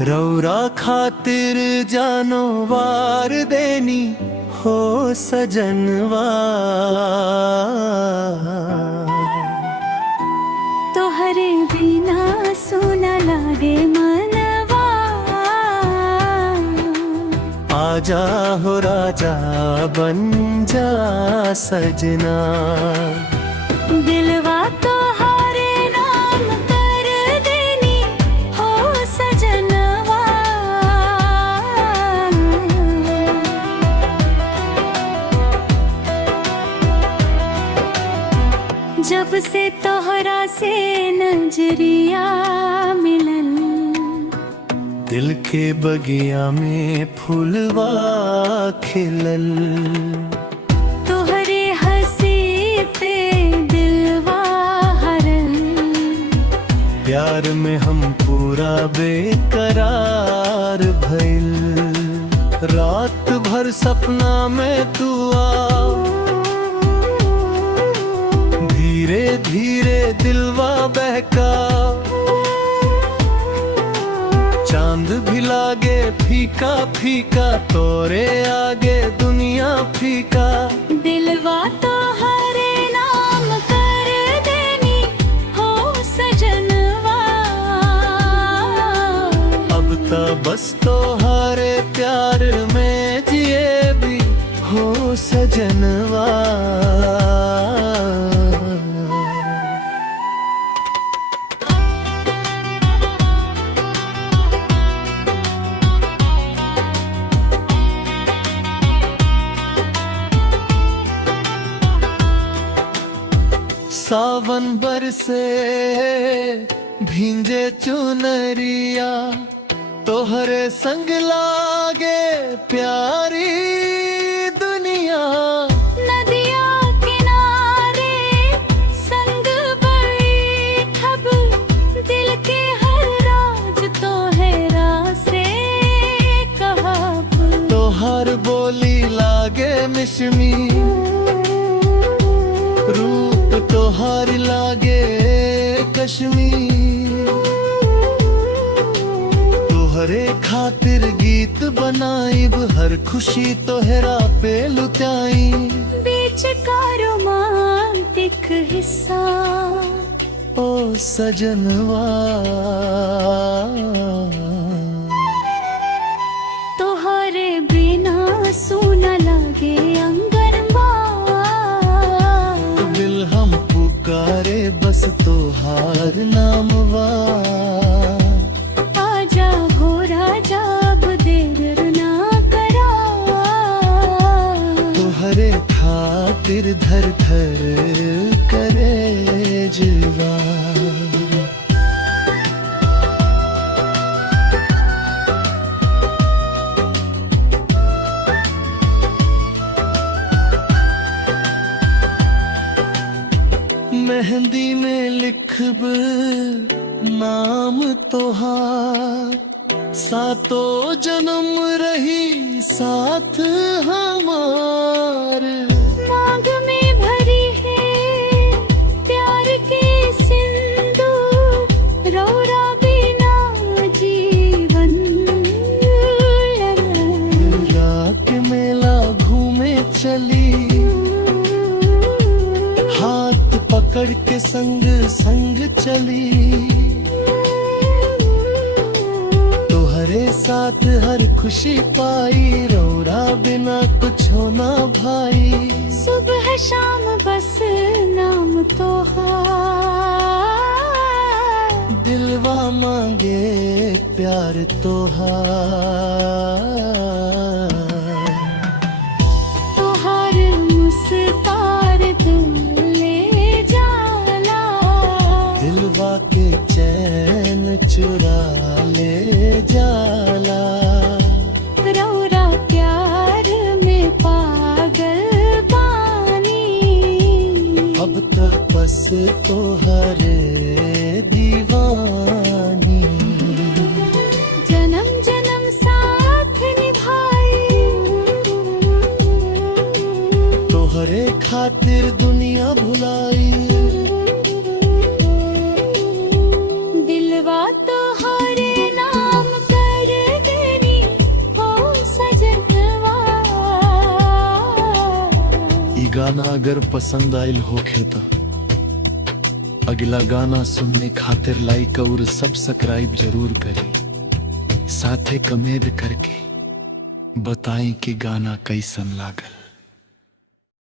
रौरा खातिर जानो वार देनी हो सजनवा। तोहरे बिना सुना लागे मनवा। आजा हो राजा बन जा सजना। दिलवा तोहरे नाम कर देनी हो सजनवा। जब से तोहरा से नजरिया मिलन, दिल के बगिया में फूलवा खिलल। तोहरे हंसी पे दिलवा हरल। प्यार में हम पूरा बेकरार भइल। रात भर सपना में तू आ, धीरे धीरे दिलवा बहका। चांद भी लागे फीका फीका, तोरे आगे दुनिया फीका। दिलवा तोहरे नाम कर देनी हो सजनवा। अब तो बस तोहरे प्यार में जिए भी हो सजनवा। सावन बरसे भींजे चुनरिया, तोहरे संग लागे प्यारी दुनिया। नदिया किनारे संग बैठब, दिल के हर राज तोहरा से कहब। तोहर बोली लागे मिश्मी, रूप तोहार लागे कश्मीर। तोहरे खातिर गीत बनाइब, हर खुशी तोहरा पे लुटाई। बीच का रोमांटिक हिस्सा ओ सजनवा। तोहरे बिना सुना लागे अंगनवा। दिल हम पुकारे बस तोहार नामवा। आजा हो राजा अब देर ना करा। तोहरे खातिर धर धर करे जीवा। मेहंदी में लिखब नाम तोहार, सातों जन्म रही साथ हमार। मांग में भरी है प्यार के सिंदूर, रौरा बिना जीवन। रात मेला घूमे चली, हाथ पकड़ के संग संग चली। तोहरे साथ हर खुशी पाई, रौरा बिना कुछ होना भाई। सुबह शाम बस नाम तोहार। दिलवा मांगे प्यार तोहार। तोहार मुस्कान दिल ले जाला। दिलवा के चैन चुरा ले जाला। रौरा प्यार में पागल बानी। अब तक बस तोहरे दीवानी। जन्म जन्म साथ निभाई। तोहरे खातिर दुनिया भुलाई। दिलवा तोहरे नाम कर अगर पसंद आयल होखे तो अगला गाना सुनने खातिर लाइक और सब्सक्राइब जरूर करें। साथे कमेंट करके बताएं कि गाना कैसन लागल।